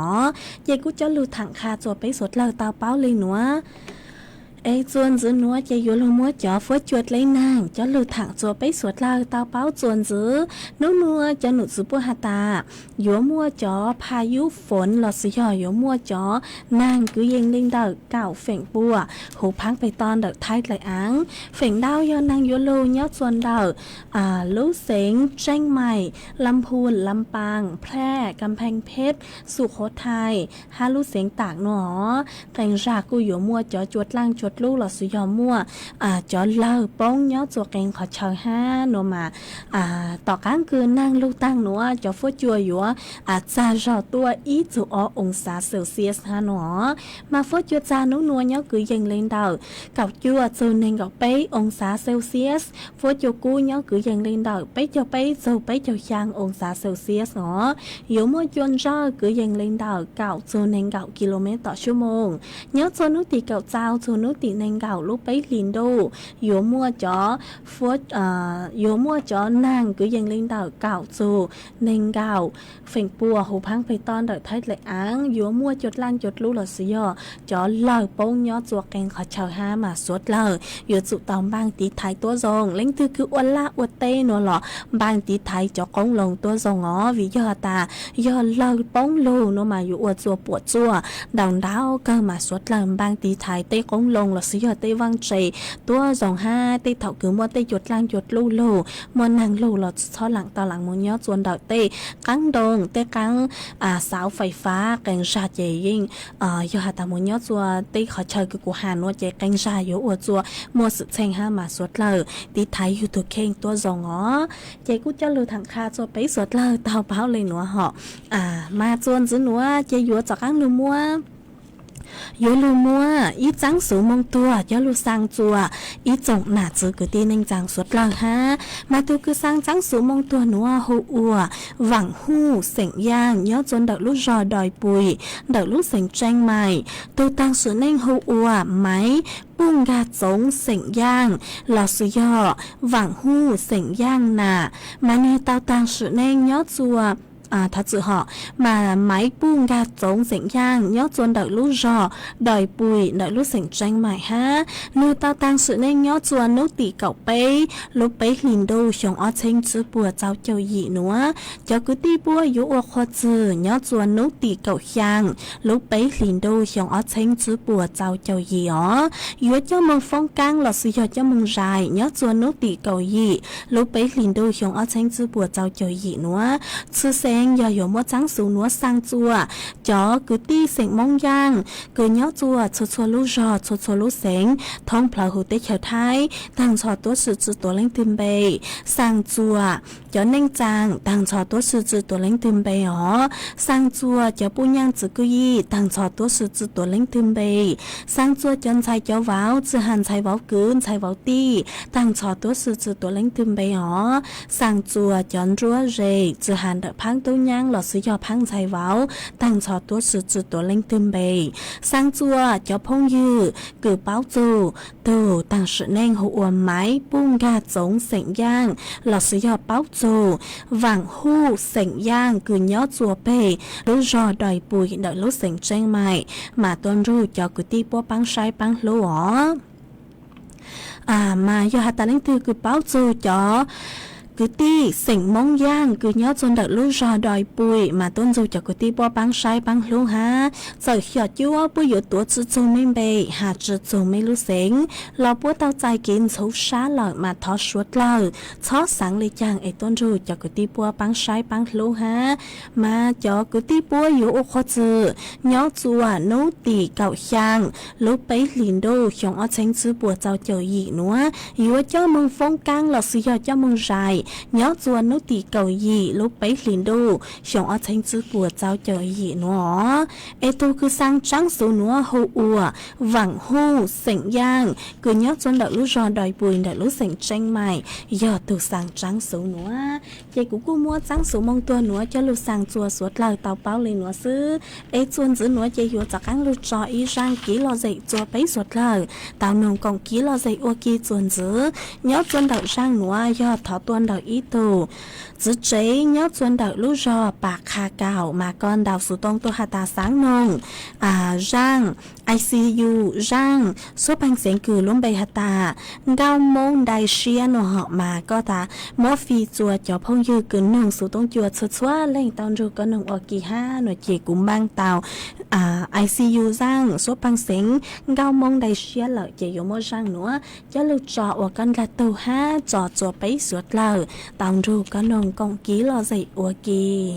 เยกูจะลูถังคาจัวไปสดเลยเตาเป้าเลยหนัวไอ้จวนจื้อนัวจะอยู่ลงมัวจ่อฟัวจวดเลยนางจะลูถังจัวไปสดเลยเตาเป้าจวนจื้อนัวจะหนุจุปัวหาตาอยู่มัวจ่อพายุฝนหลอดสิย่ออยู่มัวจ่อนางคือยิงลิงเดอเก่าเฝ่งปัวหูพังไปตอนเดอไทยเลยอังเฝ่งดาวยอนางอยู่ลูเนาะจวนเดอลูกเสงเชียงใหม่ลำพูนลำปางแพร่กำแพงเพชรสุโขทัยฮาลูกเสงตากหนอแกงรากกูอยู่มัวจ่อจวดล่างจวดลูกหลอดสิย่อมัวจ่อเล่าป้องเนาะจัวแกงขอเชิญ5โนมาต่อกลางคืนนางลูกตั้งหนัวจ่อฟัวจัวอยู่จารอตัวอีจุองศาเซลเซียสหนอมาฟัวจัวจานุนัวเนาะคือยังเล่นเดากับจัวจูเนงกับไปองศาเซลเซียสฟัวจัวกูเนาะคือยังเล่นเดาไปจัวไปจูไปจัวยางองศาเซลเซียสหนออยู่มัวจวนจ้าคือยังเล่นเดาเก่าจูเนงเก่ากิโลเมตรต่อชั่วโมงเนาะจูนุติเก่าเจ้าจูนุติเนงเก่าลูกไปลินโดอยู่มัวจ่อฟัวอยู่มัวจ่อนางคือยังเล่นเดาเก่าจูเนงเก่าเฝ่งปัวหูพังไปตอนเดอไทยเลยอังยัวมัวจดล่างจดลูกหลอดสิยอจอเล่าโป้งยอจัวแกงขอเชา5มาสวดเล่าอยู่จุตอมบางตีไทยตัวจงเล่งคืออวนละอวดเต้นัวหล่อบางตีไทยจอกงลงตัวจงวิยอตายอเล่าโป้งลูนัวมาอยู่อวดจัวปวดจัวดาวดาวก็มาสวดเล่าบางตีไทยเต้กงลงหลอดสิยอเต้วังใจตัวจง5เต้เถ่าคือมัวเต้จดล่างจดลูมัวนางลูหลอดช้อหลังต่อหลังมัวยอจวนดาวเต้กังดงเต้กังสาวไฟฟ้าแกงชาเจยิงอยู่หาตามุนยอจัวตีขอเชิญคือกูหานวดเจแกงชาอยู่อวดจัวมัวสุดเชง5มาสวดเลยตีไทยอยู่ตัวเข่งตัวจงเจกูจะลือถังคาจัวไปสวดเลยเตาเผาเลยหนัวมาจวนจื้อหนัวเจอยู่จากกังลืมมัวยูลูมัวอีจังสูมงตัวยอลูสังจัวอีจงหนาจือคือตีนึงจังสวดลังมาตูคือสังจังสูมงตัวหนัวหูอัวหวังหู้เสียงย่างย่อจนเดาลูกรอดอยปุยเดาลูกเสียงแจ้งใหม่ตูตังสูเน่งหูอัวไหมปุ้งกาจงเสียงย่างหลอสุยอหวังหู้เสียงย่างหนามาเนเตาตังสูเน่งย่อจัวถ้าจือhọ mà máy buông ga giống sỉnh giang nhớ chuồn đợi lú rò đợi bùi đợi lú sỉnh tranh mải nơi tao tăng sự nên nhớ chuồn nấu tỉ cậu bé lúc bé liền đâu chồng ở trên chữ bùa cháu châu dị nữa cháu cứ đi bùa yếu ở khoa chữ nhớ chuồn nấu tỉ cậu giang lúc bé liền đâu chồng ở trên chữ bùa cháu châu dị yếu cho mừng phong cang là sự cho mừng dài nhớ chuồn nấu tỉ cậu dị lúc bé liền đâu chồng ở trên chữ bùa cháu châu dị nữa chữ xe งอย่าอยู่มัวจังสูนัวสังจัวจอคือตี้เสียงมองย่างคือเนาะจัวชัวลูจอชัวลูเสียงท้องพลาหูเตเขียวไทยตั้งชอตัวสื่อจือตัวเล่งติมเบยสังจัวจอเน่งจางตั้งชอตัวสื่อจือตัวเล่งติมเบยอ๋อสังจัวจอปุญญังจือกุยตั้งชอตัวสื่อจือตัวเล่งติมเบยสังจัวจนชายเจ้าว้าวจือหันชายว้าวกืนชายว้าวตี้ตั้งชอตัวสื่อจือตัวเล่งติมเบยอ๋อสังจัวจอนรัวเรจือหันเดพังตัวยังหลอดซื้อยอพังชายว้าวตั้งชอตัวสื่อจือตัวเล่งติมเบยสังจัวจอพงยือกือเป้าจูตูตั้งสือเน่งหัวไม้ปุ้งกาจงเสียงย่างหลอดซื้อยอเป้าจูหวังหู้เสียงย่างกือยอจัวเป้รู้รอดอยปุยเดอรู้เสียงเจงใหม่มาต้นรู้จอกุตีปัวปังใช้ปังหลัวมาโยฮัตตาเล่งตือกือเป้าจูจอcứ ti sỉnh mong giang cứ nhớ chôn đợt lú rò đòi bùi mà tôn dù cho cứ ti bỏ băng sai băng lú ha giờ hiểu chúa bùi yếu tuổi chữ chôn minh bề hà chữ chôn minh lú sỉnh lò bùa tao chạy kín xấu xá lợi mà thó suốt lời chó sáng lì chàng ấy tôn dù cho cứ ti bỏ băng sai băng lú ha mà cho cứ ti bỏ yếu ô khó chữ nhớ chùa nấu tỉ cạo chàng lú bấy liền đô chồng ở chánh chữ bùa chào chờ gì nữa yếu cho mừng phong căng là sử dụng cho mừng dài nhớ chùa nấu tỉ cầu gì lúc bấy liền đô chồng ở thành chữ bùa cháu chờ gì nữa ê tôi cứ sang trắng số nữa hô ùa vẳng hô sỉnh giang cứ nhớ chôn đợi lúc rò đòi bùi đợi lúc sỉnh tranh mày giờ từ sang trắng số nữa chị cũng mua trắng số mong tua nữa cho lúc sang chùa suốt lời tàu báo lên nữa xứ ê chuôn giữ nữa chị vừa chắc ăn lúc trò ý rang ký lo dậy chùa bấy suốt lời tàu nồng còn ký lo dậy ô kia chuôn giữ nhớ chôn đợi rang nữa giờ thọ tuôn đợi ý tù giữ chế nhớ chuôn đợi lúc rò bạc hà cào mà con đào số tông tôi hà ta sáng nồng rang ICU rang số băng sáng cử luôn bày hà ta gao môn đại xia nọ họ mà có ta mó phi chùa cho phong dư cử nồng số tông chùa chua chua lên tao rồi có nồng ở kỳ ha nọ chỉ cũng mang tàu ICU rang số băng sáng gao môn đại xia lợi chỉ dùng mó rang nữa cho lúc trọ ở con gà tàu ha trọ chùa bấy suốt lời tao rồi có nồng công ký lo dậy ở kỳ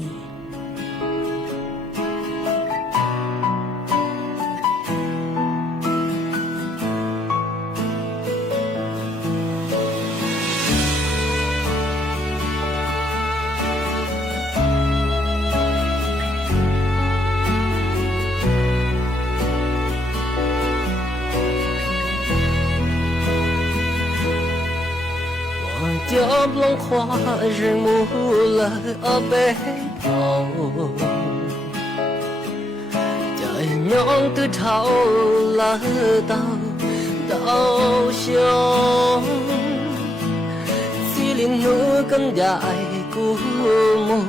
chớp lông hoa rừng mù lời ở bên đầu trời nhón từ thâu lá tàu đau xót xí linh núi cơn dài của mùa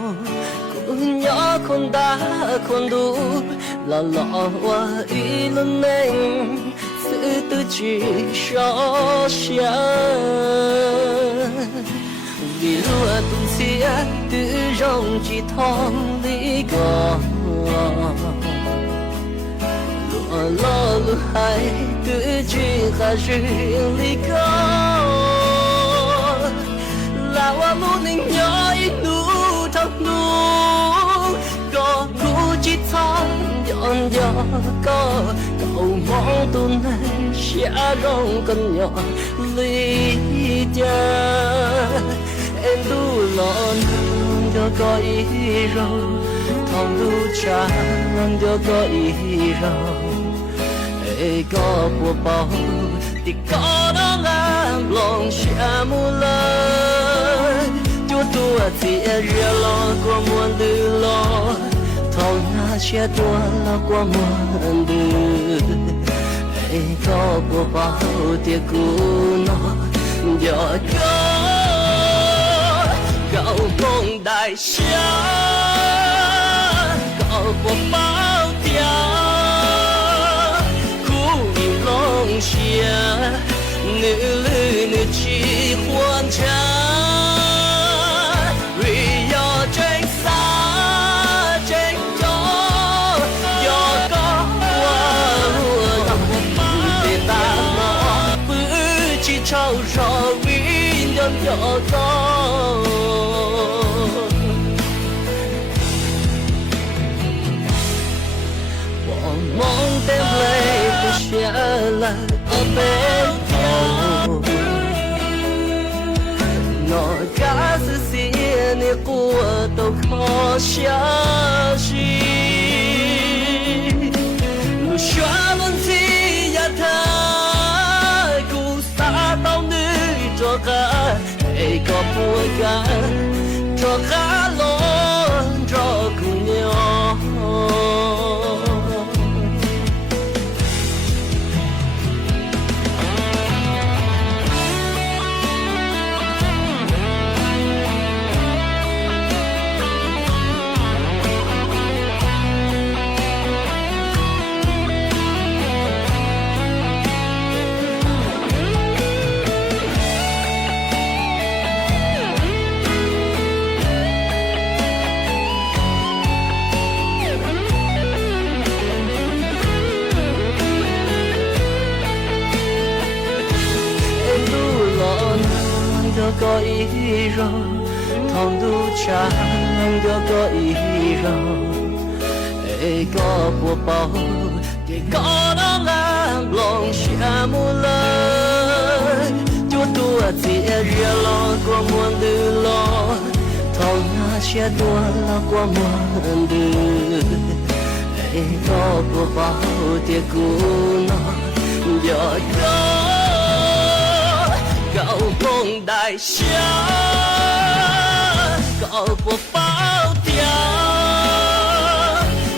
của nhỏ con đá con đu là lọ hoa ý luôn nên sự tư chỉ cho vì lúa tung xía tự rong chỉ thong lý có lúa lo lúa hay tự chỉ khá riêng lý có là hoa lúa ninh nhỏ ít nụ thằng nụ có nụ chỉ thong dọn dọn có cầu mong tu này sẽ rong con nhỏ lý cha em tu lon cho có ý rồi thong tu cha cho có ý rồi ê có bùa bao thì có đó làm lòng sẽ mua lời chúa tua thì ria lo qua muôn tư lo thong na sẽ tua lo qua muôn tư ê có bùa bao thì cũ nó giờ có cậu con đại xá cậu có bao tia khu im lòng xia nữ lư nữ chi khoan cha vì do tranh xa tranh gió do có hoa lúa để ta nó cứ chỉ trao rõ vì nhân do có bên nhau nó cả sự xia nè của tôi khó xa gì nụ xóa luôn gì ya tha cú xa tao nữ cho cả ai có bùa cả cho cả luôn cho cùng nhau có ý rồi thong du chẳng có ý rồi ai có bùa bao thì có nó ngang lòng xa mù lời chúa tua chia ria lo qua muôn tư lo thong na chia tua lo qua muôn tư ai có bùa bao thì cũ nó giờ có cậu cùng đại xa cậu của bao tia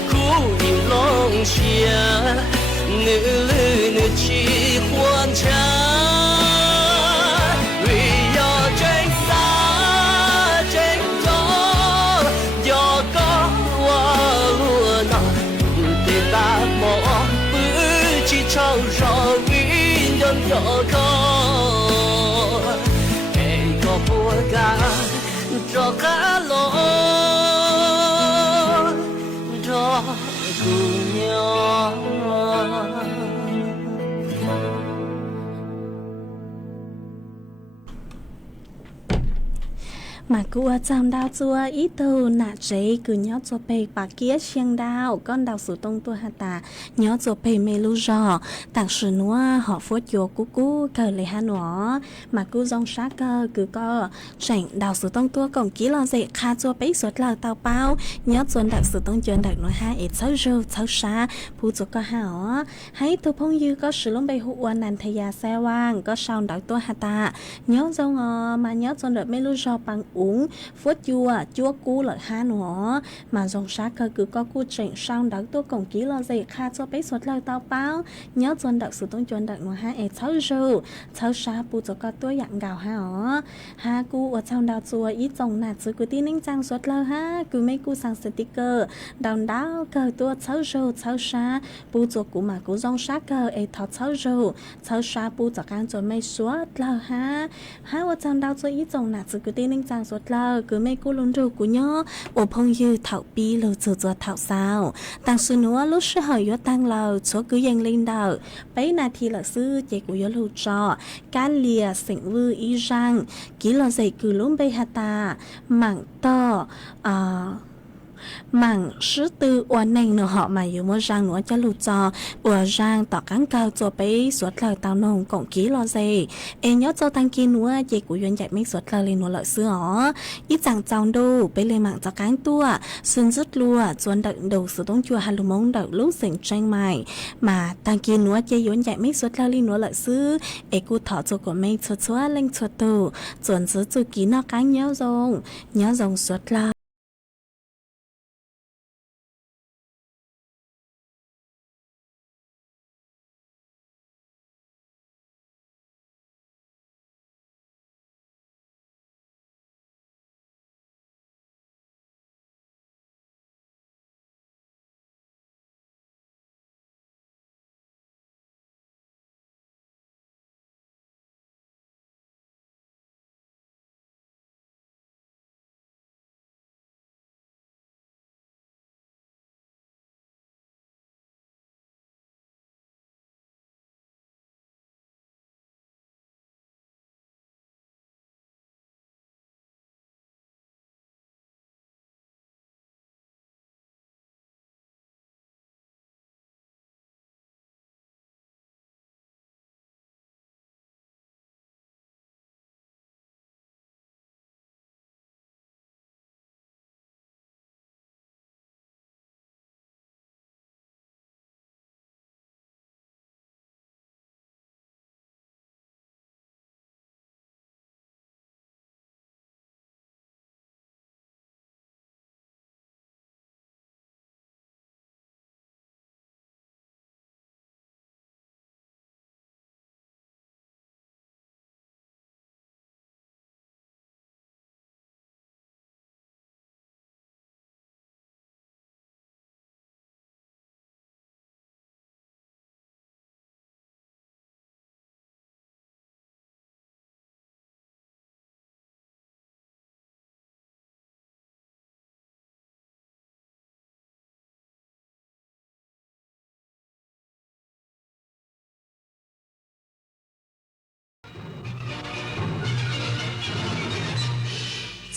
khu im lòng xia nữ lư nữ chi quan cha vì do tranh xa tranh gió do có qua lúa nọ để ta bỏ bữa chỉ trao rõ vì nhân nhỏ con bùa cả cho cả lối cho cùng nhau mà cua chăm đào chua ít từ nạ chế cứ nhớ cho bề bà kia xiang đào con đào sử tông tua hạt tà nhớ cho bề mê lu giò tặng sử núa họ phốt vô cú cờ lấy hà nó mà cú dòng sát cơ cứ co chảnh đào sử tông tua cổng ký lo dễ kha cho bế suốt là tao bao nhớ chuẩn đào sử tông chuẩn đào nói hai ít sáu rêu sáu xa phụ cho có hảo hãy tu phong dư có sử lông bề hụ quan nàn thầy già xe wang có sao đào tua hạt tà nhớ dòng mà nhớ chuẩn đào mê lu giò bằng uống phốt chúa cú lợi ha nó mà dòng sát cơ cứ có cú chỉnh sang đặng tôi cổng ký lo dễ kha cho bé suốt lời tao bao nhớ chuẩn đặc sự tông chuẩn đặc nó ha ế cháu rưu cháu xa bù cho có tôi dạng gạo ha ó ha cú ở trong đào chùa ít dòng nạt chứ cứ tin ninh trang suốt lời ha cứ mấy cú sang sticker đào đáo cờ tôi cháu rưu cháu xa bù cho cú mà cú dòng sát cơ ế thọ cháu rưu cháu xa bù cho càng cho mấy suốt lời ha ở trong đào chùa ít dòng nạt chứ cứ tin ninh trang suốt lời cứ mấy cô luôn rồi của nhớ ổ phong dư thảo pi lầu chùa chùa thảo sao tăng sư núa lúc sư hỏi yo tăng lầu số cứ dành lên đầu bấy na thì là sư chạy của yo lầu trò cá lìa sỉnh vư y răng ký lo dày cứ luôn bay hạt ta mảng to mảng sư tư oan nành nó họ mà yêu mua răng nữa cho lụt cho ủa răng tỏ cắn cao cho bé suốt lời tao nồng cộng ký lo dày em nhớ cho tăng kia nữa chị của duyên dạy mấy suốt lời lên nó lợi xưa ó ít chẳng chồng đâu bé lên mạng cho cắn tua xuân rút lùa chuẩn đựng đầu sự tông chùa hà lù mông đựng lúc sỉnh tranh mày mà tăng kia nữa chị duyên dạy mấy suốt lời lên nó lợi xưa em cụ thọ cho của mấy suốt suốt lên suốt tù chuẩn giữ chú ký nó cắn nhớ rồng suốt lời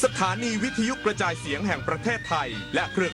สถานีวิทยุกระจายเสียงแห่งประเทศไทยและเครือ